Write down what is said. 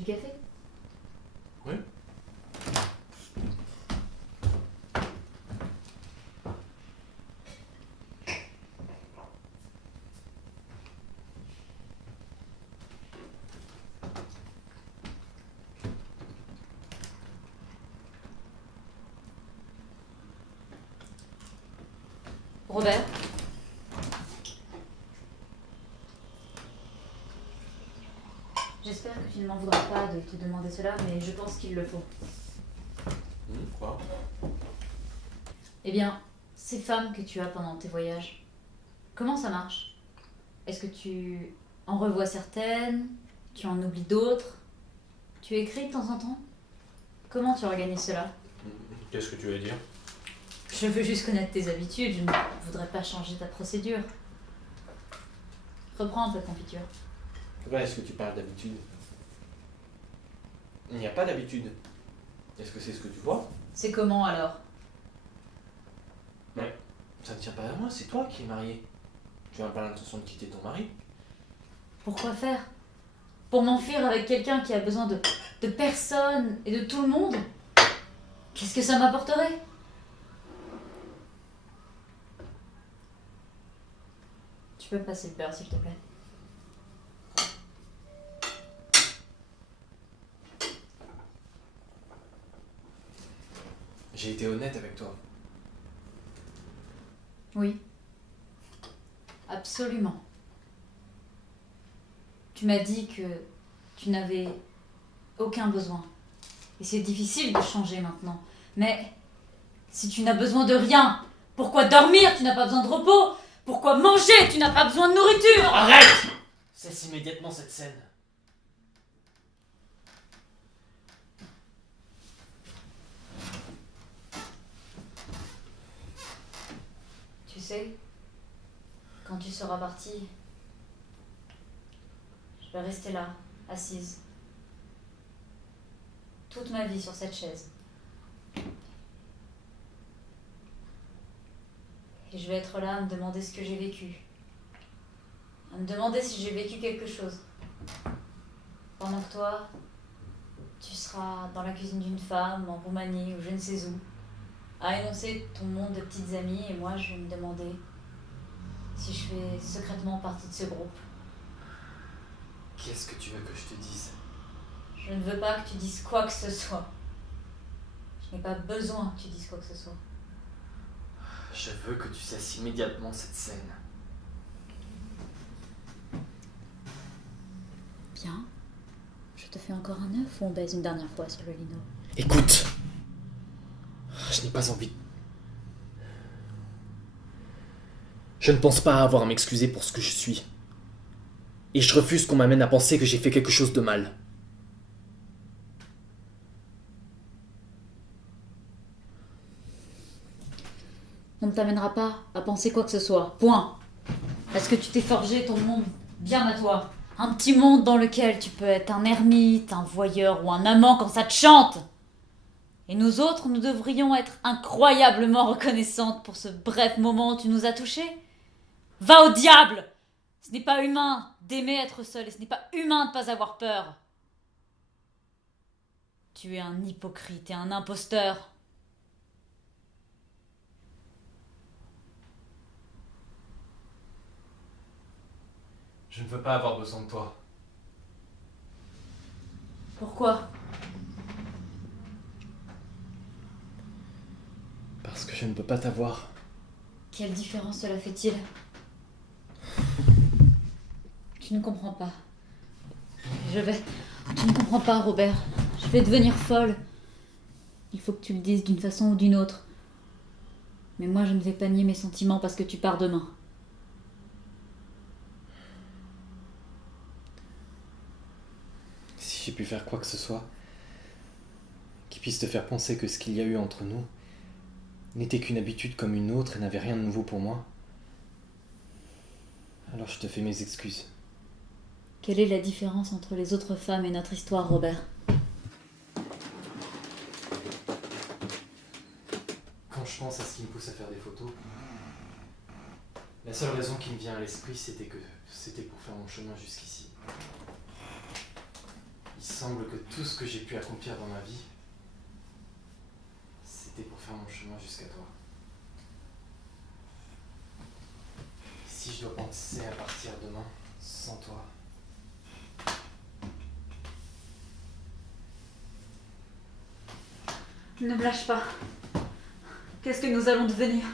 Du café? Oui. Robert? J'espère que tu ne m'en voudras pas de te demander cela, mais je pense qu'il le faut. Quoi? Eh bien, ces femmes que tu as pendant tes voyages, comment ça marche? Est-ce que tu en revois certaines? Tu en oublies d'autres? Tu écris de temps en temps? Comment tu organises cela? Qu'est-ce que tu veux dire? Je veux juste connaître tes habitudes, je ne voudrais pas changer ta procédure. Reprends ta confiture. Pourquoi est-ce que tu parles d'habitude? Il n'y a pas d'habitude. Est-ce que c'est ce que tu vois? C'est comment alors? Mais ça ne tient pas à moi, c'est toi qui es marié. Tu n'as pas l'intention de quitter ton mari? Pourquoi faire? Pour m'enfuir avec quelqu'un qui a besoin de personne et de tout le monde? Qu'est-ce que ça m'apporterait? Tu peux me passer le beurre, s'il te plaît? J'ai été honnête avec toi. Oui. Absolument. Tu m'as dit que tu n'avais aucun besoin. Et c'est difficile de changer maintenant. Mais si tu n'as besoin de rien, pourquoi dormir? Tu n'as pas besoin de repos. Pourquoi manger? Tu n'as pas besoin de nourriture. Arrête! Cesse immédiatement cette scène. Tu sais, quand tu seras partie, je vais rester là, assise, toute ma vie sur cette chaise. Et je vais être là à me demander ce que j'ai vécu. À me demander si j'ai vécu quelque chose. Pendant que toi, tu seras dans la cuisine d'une femme, en Roumanie ou je ne sais où, à énoncer ton monde de petites amies, et moi je vais me demander si je fais secrètement partie de ce groupe. Qu'est-ce que tu veux que je te dise? Je ne veux pas que tu dises quoi que ce soit. Je n'ai pas besoin que tu dises quoi que ce soit. Je veux que tu cesses immédiatement cette scène. Bien. Je te fais encore un œuf ou on baise une dernière fois sur le lino? Écoute! Je n'ai pas envie. Je ne pense pas avoir à m'excuser pour ce que je suis. Et je refuse qu'on m'amène à penser que j'ai fait quelque chose de mal. On ne t'amènera pas à penser quoi que ce soit. Point. Parce que tu t'es forgé ton monde bien à toi. Un petit monde dans lequel tu peux être un ermite, un voyeur ou un amant quand ça te chante. Et nous autres, nous devrions être incroyablement reconnaissantes pour ce bref moment où tu nous as touchés. Va au diable! Ce n'est pas humain d'aimer être seul et ce n'est pas humain de ne pas avoir peur. Tu es un hypocrite et un imposteur. Je ne veux pas avoir besoin de toi. Pourquoi? Parce que je ne peux pas t'avoir. Quelle différence cela fait-il? Tu ne comprends pas. Tu ne comprends pas, Robert. Je vais devenir folle. Il faut que tu le dises d'une façon ou d'une autre. Mais moi, je ne vais pas nier mes sentiments parce que tu pars demain. Si j'ai pu faire quoi que ce soit qui puisse te faire penser que ce qu'il y a eu entre nous n'était qu'une habitude comme une autre et n'avait rien de nouveau pour moi, alors je te fais mes excuses. Quelle est la différence entre les autres femmes et notre histoire, Robert? Quand je pense à ce qui me pousse à faire des photos, la seule raison qui me vient à l'esprit, c'était pour faire mon chemin jusqu'ici. Il semble que tout ce que j'ai pu accomplir dans ma vie, c'était pour faire mon chemin jusqu'à toi. Si je dois penser à partir demain, sans toi, Ne me lâche pas. Qu'est-ce que nous allons devenir?